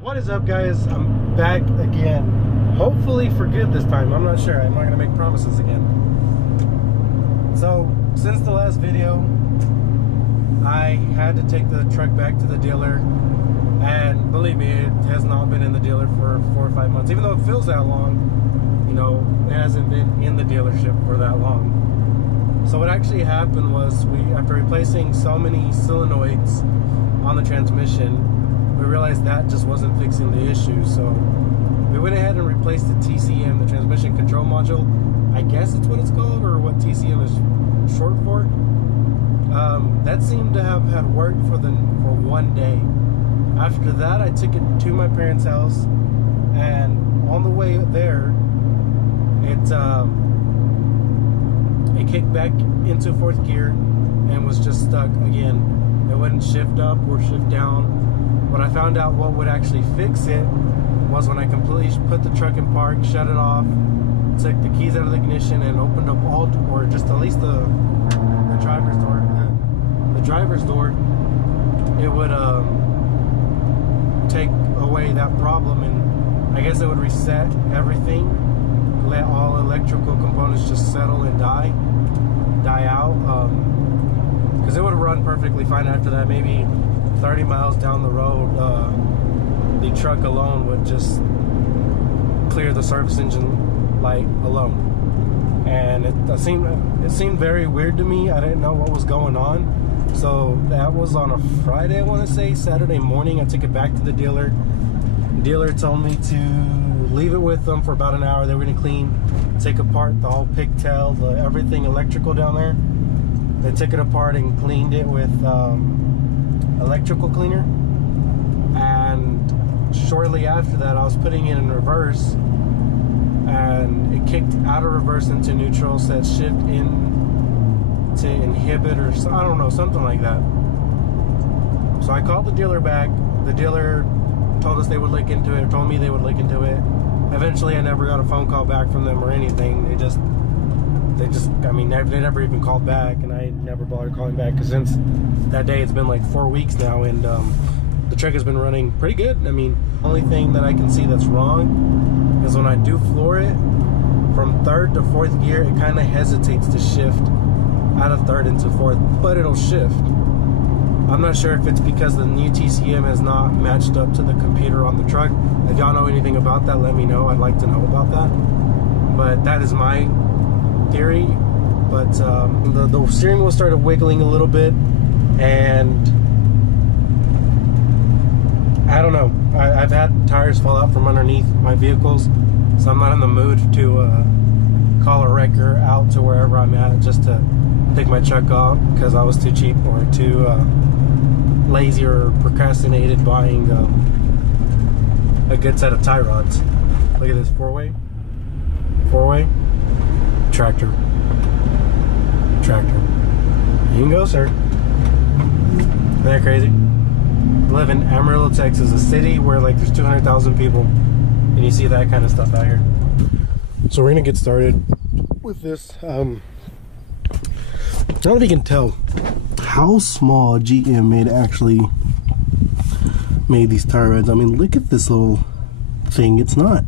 What is up, guys? I'm back again. Hopefully for good this time. I'm not sure. I'm not gonna make promises again. So since the last video, I had to take the truck back to the dealer, and believe me, it has not been in the dealer for 4 or 5 months. Even though it feels that long, you know, it hasn't been in the dealership for that long. So what actually happened was, after replacing so many solenoids on the transmission, we realized that just wasn't fixing the issue. So we went ahead and replaced the TCM, the transmission control module. I guess it's what it's called, or what TCM is short for. That seemed to have had worked for 1 day. After that, I took it to my parents' house, and on the way there, it kicked back into 4th gear and was just stuck again. It wouldn't shift up or shift down. When I found out what would actually fix it was when I completely put the truck in park, shut it off, took the keys out of the ignition, and opened up all, or just at least the driver's door. The driver's door, it would take away that problem, and I guess it would reset everything, let all electrical components just settle and die out, because it would run perfectly fine after that. Maybe 30 miles down the road, the truck alone would just clear the service engine light alone. And it seemed very weird to me. I didn't know what was going on. So that was on a Friday, I want to say. Saturday morning, I took it back to the dealer. The dealer told me to leave it with them for about an hour. They were going to take apart the whole pigtail, everything electrical down there. They took it apart and cleaned it with electrical cleaner. And shortly after that, I was putting it in reverse, and it kicked out of reverse into neutral, set shift in to inhibit, or I don't know, something like that. So I called the dealer back. The dealer told us they would look into it, or told me they would look into it. Eventually, I never got a phone call back from them or anything. They never even called back, and I never bothered calling back, because since that day, it's been like 4 weeks now, and the truck has been running pretty good. I mean, only thing that I can see that's wrong is when I do floor it from 3rd to 4th gear, it kind of hesitates to shift out of 3rd into 4th, but it'll shift. I'm not sure if it's because the new TCM has not matched up to the computer on the truck. If y'all know anything about that, let me know. I'd like to know about that. But that is my theory. But the steering wheel started wiggling a little bit, and I don't know. I've had tires fall out from underneath my vehicles, so I'm not in the mood to call a wrecker out to wherever I'm at just to pick my truck up, because I was too cheap or too lazy or procrastinated buying a good set of tie rods. Look at this, four-way tractor. You can go, sir. Isn't that crazy? I live in Amarillo, Texas, a city where like there's 200,000 people, and you see that kind of stuff out here. So we're gonna get started with this. I don't know if you can tell how small GM made these tire rods. I mean, look at this little thing. It's not.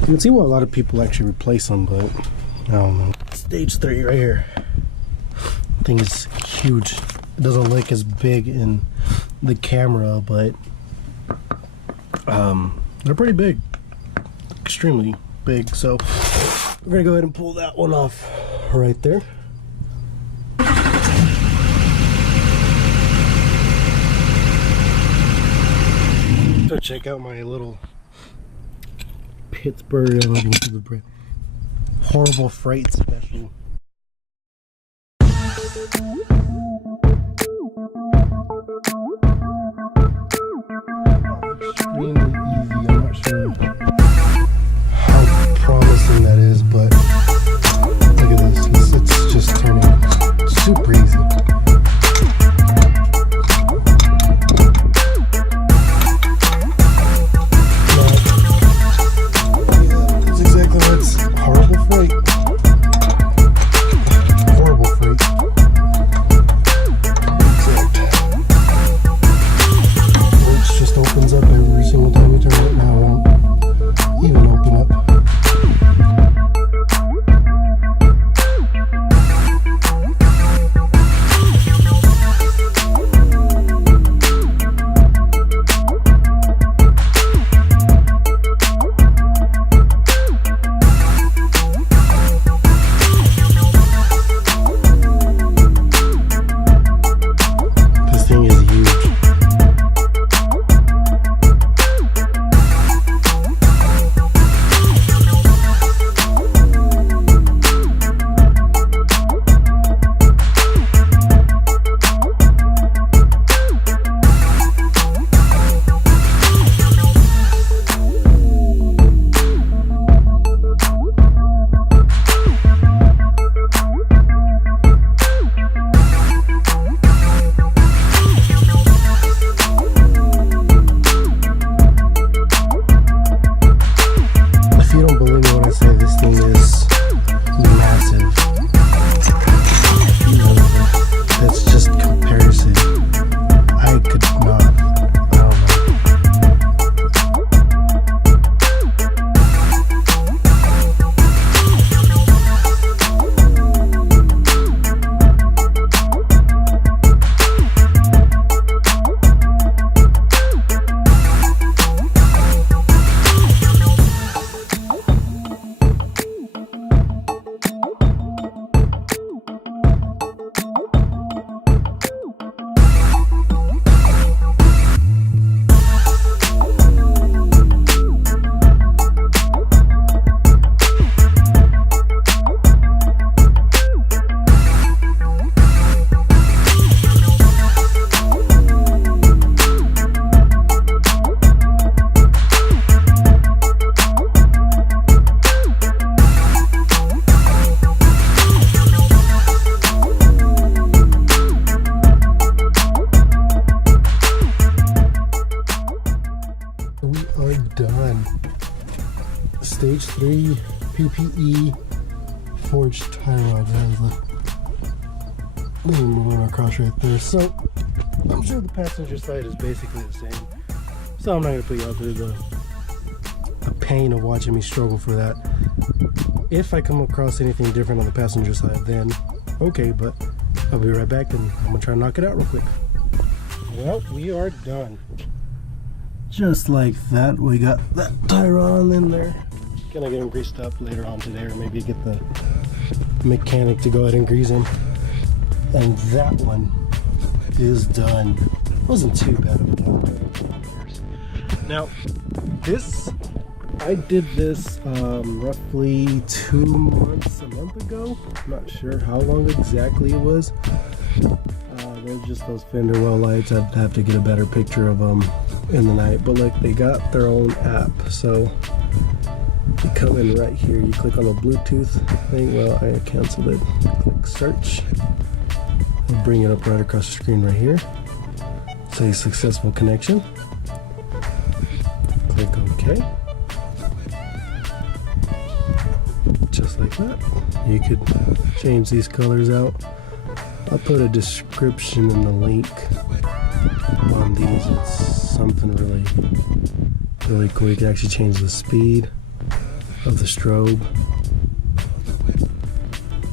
You can see why a lot of people actually replace them, but I don't know. Stage 3 right here. Thing is huge. It doesn't look as big in the camera, but they're pretty big, extremely big. So we're gonna go ahead and pull that one off right there. So check out my little Pittsburgh, I'm looking for the brand, horrible freight special. Extremely easy. I'm not sure how promising that is, but look at this. It's just turning super easy. That's exactly what it's horrible freight. Horrible freight. Exact. Which just opens up every single are done. Stage 3 PPE forged tie rod. There's the name going across right there. So I'm sure the passenger side is basically the same. So I'm not going to put you out through the pain of watching me struggle for that. If I come across anything different on the passenger side, then okay, but I'll be right back and I'm going to try and knock it out real quick. Well, we are done. Just like that, we got that tie rod in there. Gonna get him greased up later on today, or maybe get the mechanic to go ahead and grease him. And that one is done. Wasn't too bad of a job. Now, this, I did this roughly 2 months, a month ago. I'm not sure how long exactly it was. There's just those fender well lights. I'd have to get a better picture of them in the night, but like they got their own app. So you come in right here, you click on the Bluetooth thing. Well, I canceled it. Click search. I'll bring it up right across the screen right here. Say successful connection. Click OK. Just like that. You could change these colors out. I'll put a description in the link on these. It's something really cool. You can actually change the speed of the strobe,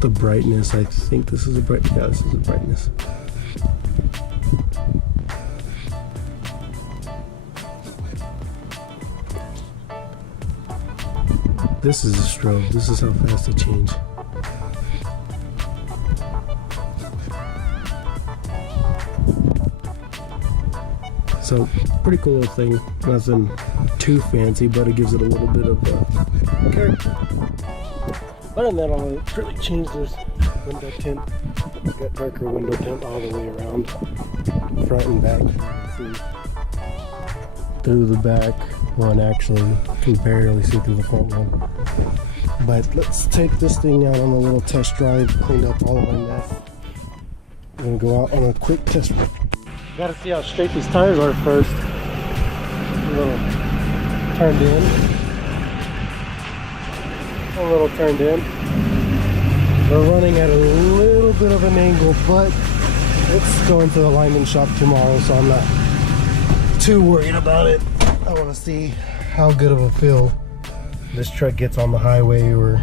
the brightness. I think this is a bright. Yeah, this is a brightness. This is a strobe. This is how fast it changes. So, pretty cool little thing. Nothing too fancy, but it gives it a little bit of character. Other than that, I'll really change this window tint. Got darker window tint all the way around, front and back. You can see through the back. Well, and actually, you can barely see through the front one. But let's take this thing out on a little test drive. Cleaned up all of my mess. We're gonna go out on a quick test drive. Gotta see how straight these tires are first. A little turned in. A little turned in. They're running at a little bit of an angle, but it's going to the alignment shop tomorrow, so I'm not too worried about it. I want to see how good of a feel this truck gets on the highway, or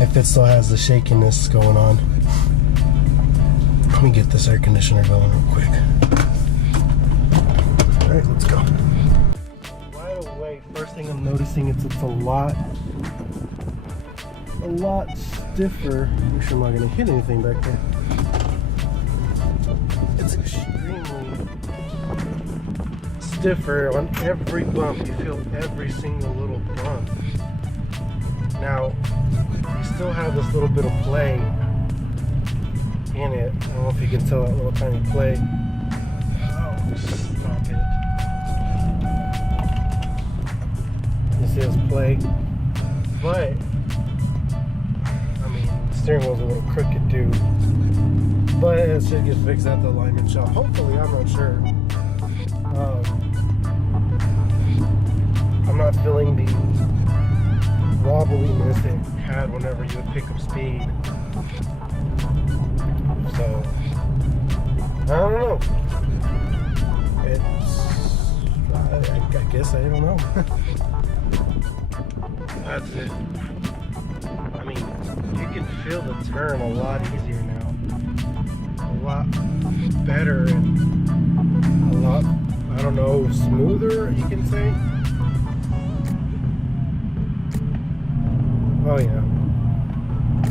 if it still has the shakiness going on. Let me get this air conditioner going real quick. Alright, let's go. Right away, first thing I'm noticing is it's a lot stiffer. Make sure I'm not going to hit anything back there. It's extremely stiffer on every bump. You feel every single little bump. Now, you still have this little bit of play in it. I don't know if you can tell that little tiny play. Oh, stop it. You see this play? But, I mean, the steering wheel's a little crooked too. But it should get fixed at the alignment shop. Hopefully, I'm not sure. I'm not feeling the wobbliness it had whenever you would pick up speed. So, I don't know. I guess I don't know. That's it. I mean, you can feel the turn a lot easier now. A lot better and a lot, I don't know, smoother, you can say. Oh yeah,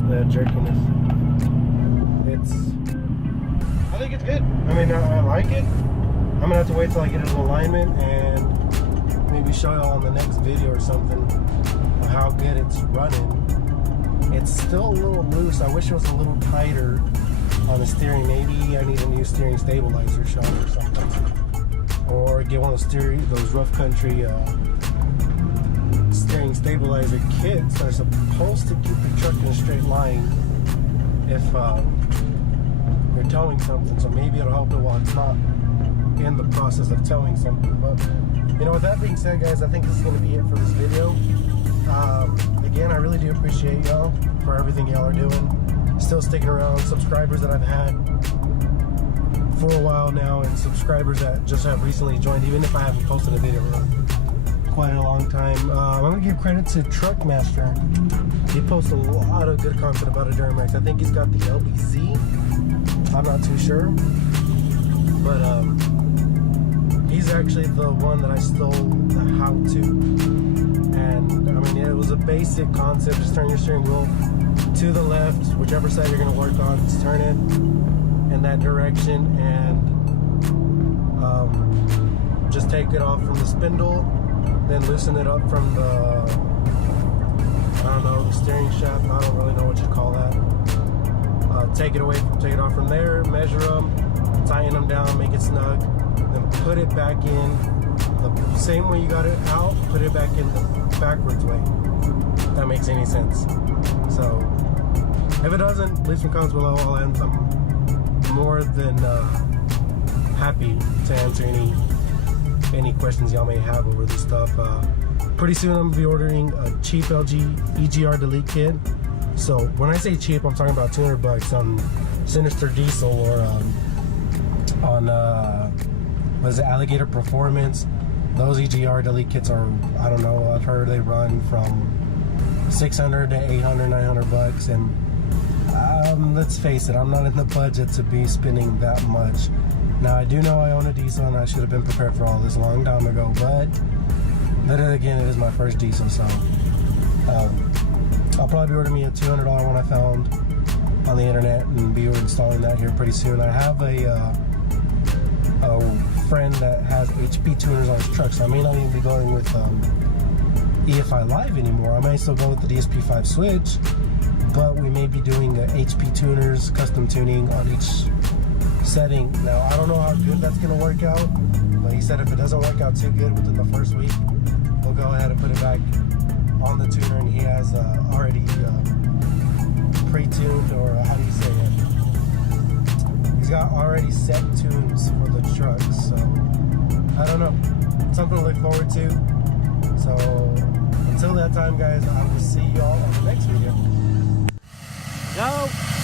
the jerkiness. I think it's good. I mean, I like it. I'm gonna have to wait till I get it in alignment and maybe show y'all on the next video or something how good it's running. It's still a little loose. I wish it was a little tighter on the steering. Maybe I need a new steering stabilizer shop or something, or get one of those rough country steering stabilizer kits that are supposed to keep the truck in a straight line if you're towing something. So maybe it'll help it while it's not in the process of towing something. But You know, with that being said, guys, I think this is going to be it for this video. Again, I really do appreciate y'all for everything y'all are doing. Still sticking around. Subscribers that I've had for a while now, and subscribers that just have recently joined, even if I haven't posted a video for quite a long time. I'm going to give credit to Truckmaster. He posts a lot of good content about a Duramax. I think he's got the LBZ. I'm not too sure. But he's actually the one that I stole the how-to. And I mean, it was a basic concept. Just turn your steering wheel to the left, whichever side you're going to work on. Just turn it in that direction, and just take it off from the spindle, then loosen it up from the, I don't know, the steering shaft. I don't really know what you call that. Take it off from there, measure them, tighten them down, make it snug, then put it back in the same way you got it out, put it back in the backwards way. If that makes any sense. So if it doesn't, leave some comments below. I'm more than happy to answer any questions y'all may have over this stuff. Pretty soon I'm gonna be ordering a cheap LG EGR delete kit. So when I say cheap, I'm talking about $200 on Sinister Diesel, or on what is it, Alligator Performance. Those EGR delete kits are, I don't know, I've heard they run from $600 to $800, $900, and let's face it, I'm not in the budget to be spending that much. Now I do know I own a diesel, and I should have been prepared for all this a long time ago, but then again, it is my first diesel, so I'll probably be ordering me a $200 one I found on the internet, and be installing that here pretty soon. I have a friend that has HP tuners on his truck, so I may not even be going with EFI Live anymore. I may still go with the DSP5 switch, but we may be doing HP tuners, custom tuning on each setting. Now, I don't know how good that's going to work out, but he said if it doesn't work out too good within the first week, we'll go ahead and put it back on the tuner, and he has already pre-tuned, or how do you say it? He's got already set tunes for the truck, so I don't know. Something to look forward to. So until that time, guys, I will see y'all on the next video. Go!